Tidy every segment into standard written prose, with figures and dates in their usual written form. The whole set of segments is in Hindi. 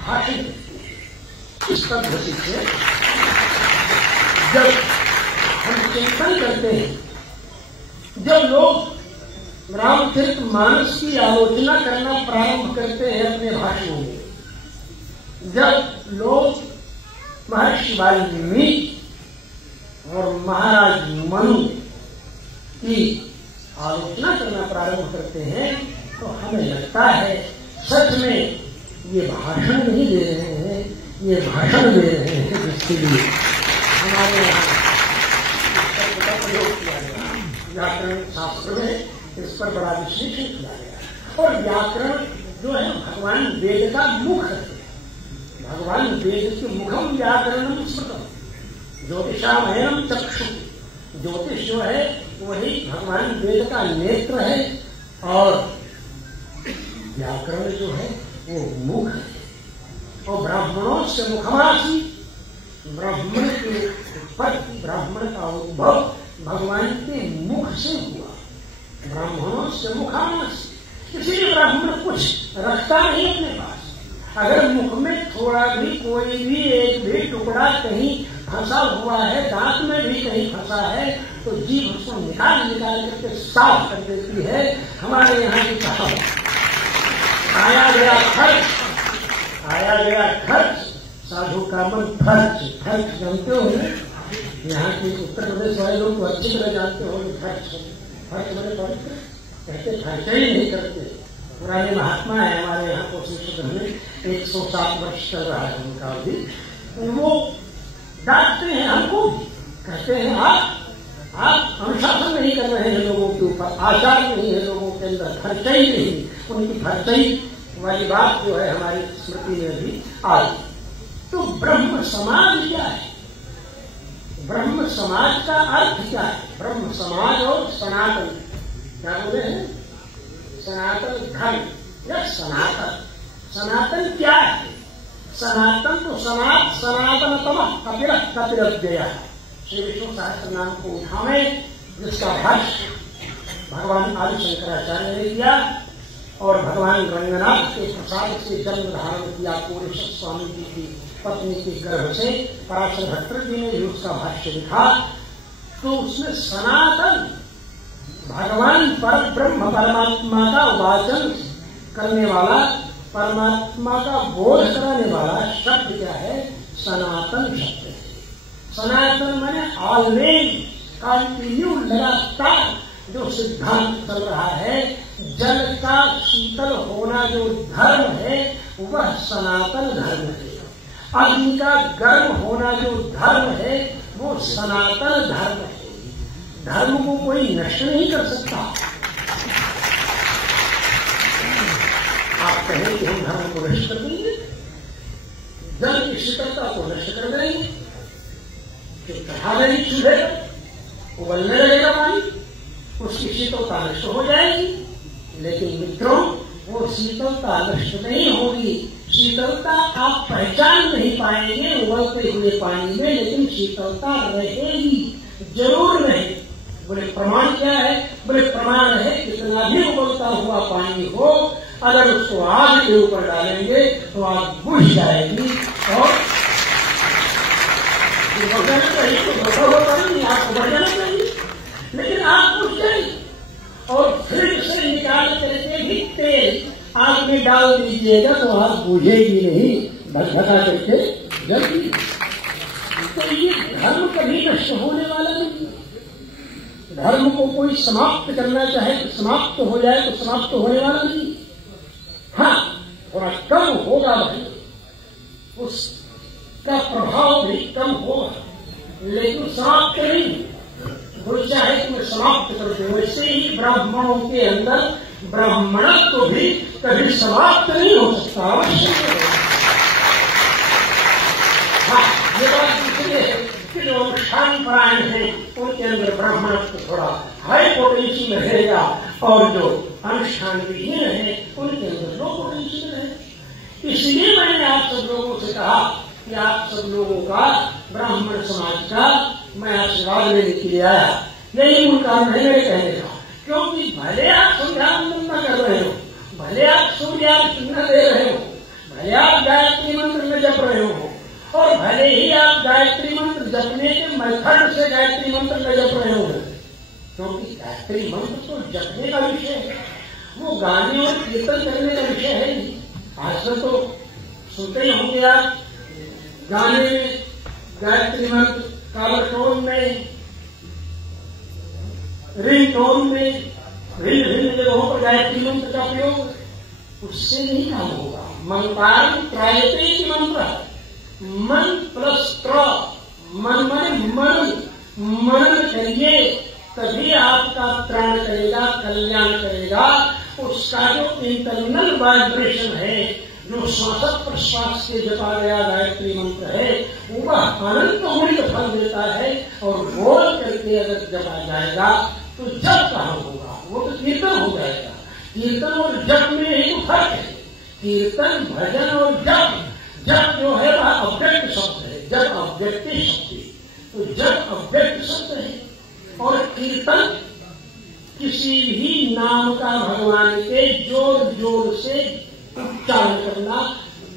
भाषण देते हैं। इस पद्धति से जब हम चिंतन करते हैं, जब लोग रामचरितमानस की आलोचना करना प्रारंभ करते हैं अपने भाषणों में, जब लोग महर्षि वाल्मीकि और महाराज मनु की आलोचना करना प्रारंभ करते हैं, तो हमें लगता है सच में ये भाषण नहीं दे रहे हैं, ये भाषण दे रहे हैं, जिसके लिए हमारे यहाँ का प्रयोग किया गया। व्याकरण शास्त्र में इस पर बड़ा विश्लेषण किया गया। और व्याकरण जो है भगवान वेद का मुख है। भगवान वेद के मुखम व्याकरणम स्मृतम, ज्योतिषामयम चक्षु। ज्योतिष जो है वही भगवान वेद का नेत्र है, और व्याकरण जो है वो मुख है। और ब्राह्मणों से मुखमासी, ब्राह्मण के उत्पत्ति, ब्राह्मण का उद्भव भगवान के मुख से हुआ। ब्राह्मणों से मुखामासी, इसलिए ब्राह्मण कुछ रखता नहीं अपने पास। अगर मुख में थोड़ा भी कोई भी एक भी टुकड़ा कहीं फंसा हुआ है, दांत में भी कहीं फंसा है, तो जीभ उसको निकाल करके साफ कर देती है। हमारे यहाँ की कहावत, आया गया खर्च, साधु का मन खर्च। खर्च जानते हो ना, यहाँ के उत्तर प्रदेश वाले लोग तो अच्छी तरह जानते हो। खर्च बड़े पवित्र, कहते खर्चा ही नहीं करते। पुराने महात्मा है हमारे यहाँ कोशिश में 107 वर्ष चल रहा है उनका भी, वो डांटते हैं हमको, कहते हैं आप अनुशासन नहीं कर रहे हैं लोगों के ऊपर, आचार नहीं है लोगों के अंदर, खर्चाई नहीं। उनकी खर्चाई वाली बात जो है हमारी स्मृति में भी आई। तो ब्रह्म समाज क्या है? ब्रह्म समाज का अर्थ क्या है? ब्रह्म समाज और सनातन, क्या बोले हैं? सनातन धर्म या सनातन। सनातन क्या है? सनातन तो सनातनतम कपिलव्यय, श्री विष्णु सहस्त्र नाम को उठावे, जिसका भाष्य भगवान आदि शंकराचार्य ने किया, और भगवान रंगनाथ के प्रसाद से जन्म धारण किया पूरे स्वामी जी की पत्नी के गर्भ से। पराशर भट्टर जी ने भी उसका भाष्य लिखा। तो उसमें सनातन भगवान पर ब्रह्म परमात्मा का वाचन करने वाला, परमात्मा का बोध कराने वाला शब्द क्या है? सनातन शब्द है। सनातन माने ऑलवेज, कंटिन्यू, लगातार जो सिद्धांत चल रहा है। जल का शीतल होना जो धर्म है वह सनातन धर्म है। अग्नि का गर्म होना जो धर्म है वो सनातन धर्म है। धर्म को कोई नष्ट नहीं कर सकता। आप कहें कि हम धर्म को नष्ट कर देंगे, जल की शीतलता को नष्ट कर देंगे, कि कहा नहीं चूल्हे उबलने लगेगा पानी, उसकी शीतलता नष्ट हो जाएगी। लेकिन मित्रों, वो शीतलता नष्ट नहीं होगी। शीतलता आप पहचान नहीं पाएंगे उबलते हुए पानी में, लेकिन शीतलता रहेगी, जरूर रहेगी। बोले प्रमाण क्या है? बोले प्रमाण है कितना भी उबलता हुआ पानी हो, अगर उसको आग के ऊपर डालेंगे तो आग बुझ जाएगी, और आपको बढ़ जाना चाहिए, लेकिन आग बुझ जाएगी। और फिर से निकाल करके भी तेल आग में डाल दीजिएगा तो आग बुझेगी नहीं, धक्का करके जल्दी। तो ये धर्म कभी नष्ट होने वाला नहीं। धर्म को कोई समाप्त करना चाहे तो समाप्त हो जाए तो समाप्त होने वाला नहीं। हाँ, थोड़ा कम होगा भाई, उसका प्रभाव भी कम होगा, लेकिन समाप्त नहीं। कोई चाहे तुम्हें समाप्त कर दे, वैसे ही ब्राह्मणों के अंदर ब्राह्मणत्व भी कभी समाप्त नहीं हो सकता। हाँ, ये बात इसलिए है कि जो अनुष्ठान परायण है उनके अंदर ब्राह्मणत्व थोड़ा हाई पोटेंसी में रहेगा, और जो अनुष्ठान विहीन है उनके अंदर लो पोटेंसी में रहेगा। इसलिए मैंने आप सब लोगों से कहा कि आप सब लोगों का, ब्राह्मण समाज का मैं आशीर्वाद लेने के लिए आया। यही मूल कारण है मेरे कहने का। क्योंकि भले आप संध्यावंदन न कर रहे हो, भले आप सूर्यार्घ्य न दे रहे हो, भले आप गायत्री मंत्र में जप रहे हो और भले ही आप गायत्री मंत्र जपने के मेथड से गायत्री मंत्र में जप रहे हो, क्योंकि गायत्री मंत्र तो जपने का विषय है, वो गाने और कीर्तन करने का विषय है नहीं। आजकल तो सुनते ही होंगे आप गाने में गायत्री मंत्र, कालर टोन में, रिंग टोन में, भिन्न भिन्न जगहों पर गायत्री मंत्र का प्रयोग, उससे नहीं काम होगा। मंत्रार्थ त्रायते की मंत्र, मन प्लस त्र, मन मनन करिए, तभी आपका त्राण करेगा, कल्याण करेगा। उसका जो इंटरनल वाइब्रेशन है, जो श्वास प्रश्वास से जपा गया गायत्री मंत्र है, वह अनंत अमृत फल देता है। और बोल करके अगर जपा जाएगा तो जप कहाँ होगा, वो तो कीर्तन हो जाएगा। कीर्तन और जप में ही तो फर्क है। कीर्तन, भजन और जप, जप जो है वह अव्यक्त शब्द है, जप अव्यक्ति शब्द है, तो जप अव्यक्त शब्द है। और कीर्तन किसी भी नाम का भगवान के जोर जोर से उच्चारण करना,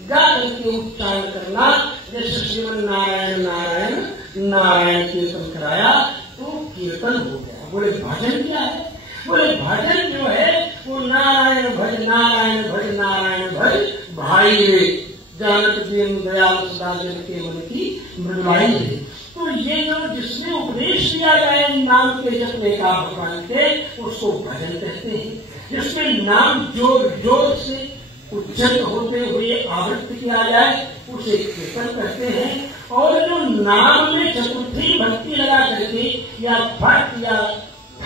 गा करके उच्चारण करना, जैसे श्रीमन नारायण नारायण नारायण कीर्तन कराया तो कीर्तन हो गया। बोले भजन क्या है? बोले भजन जो है वो नारायण भज नारायण भज नारायण भज भाई रे, जानक दीन दयाल सदा जन के मन की मृदुलाई है। तो ये जो जिसने उपदेश दिया जाए नाम के जपने का भगवान के, उसको भजन कहते हैं। जिसमें नाम जोर जोर से उच्चत होते हुए आवृत्ति किया जाए उसे कीर्तन कहते हैं। और जो नाम में चतुर्थी भक्ति लगा करके या फट या ठ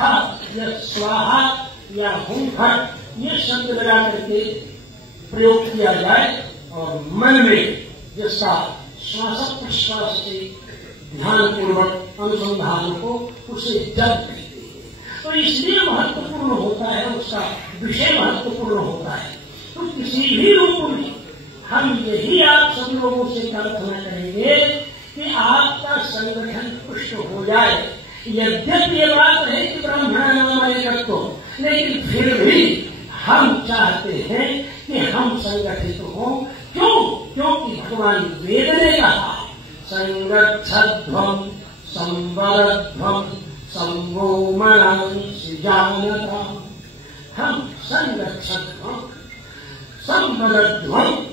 या स्वाहा या हुम फट ये शब्द लगा करके प्रयोग किया जाए और मन में जिसका श्वास प्रश्वास से ध्यान पूर्वक अनुसंधान को उसे जप कहते हैं। तो इसलिए महत्वपूर्ण होता है, उसका विषय महत्वपूर्ण होता है। तो किसी भी रूप में हम यही आप सब लोगों से प्रार्थना करेंगे कि आपका संगठन पुष्ट हो जाए। यद्यपि ये बात है कि ब्राह्मण नाम एकत्व, लेकिन फिर भी हम चाहते हैं कि हम संगठित हों। क्यों? क्योंकि भगवान वेद ने कहा संगच्छध्वं संवरध्वं संगोमनं सृजानता। हम संगच्छध्वं संवरध्वं,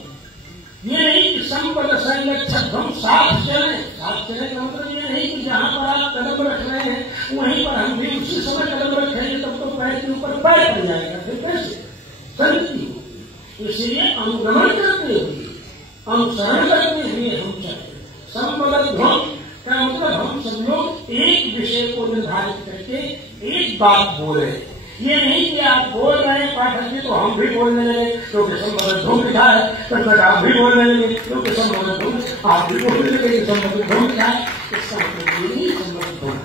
ये नहीं कि संपद संगच्छध्वं साथ चले। साथ चले का मतलब ये नहीं कि जहां पर आप कदम रख रहे हैं वहीं पर हम भी उसी समय कदम रखेंगे, तब तो पैर के ऊपर पैर पड़ जाएगा, फिर कैसे संगति होगी। इसलिए अनुगमन करते हुए, अनुसरण करते हुए हम चले। संवरध्वं का मतलब हम सब लोग एक विषय को निर्धारित करके एक बात बोले। ये नहीं कि आप बोल रहे हैं पाठक जी तो हम भी बोलने लगे क्योंकि संवरध्वं लिखा है, तब आप भी बोलने लगे क्योंकि संवरध्वं, आप भी बोलने लगे संवरध्वं लिखा है। इसका मतलब ये नहीं संवरध्वं।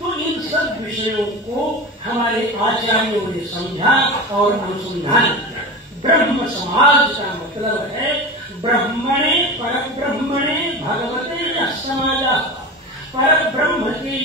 तो इन सब विषयों को हमारे आचार्यों ने समझा और अनुसंधान किया। ब्रह्म समाज का मतलब है ब्रह्मणे परब्रह्मणे भगवते समाज, पर ब्रह्म के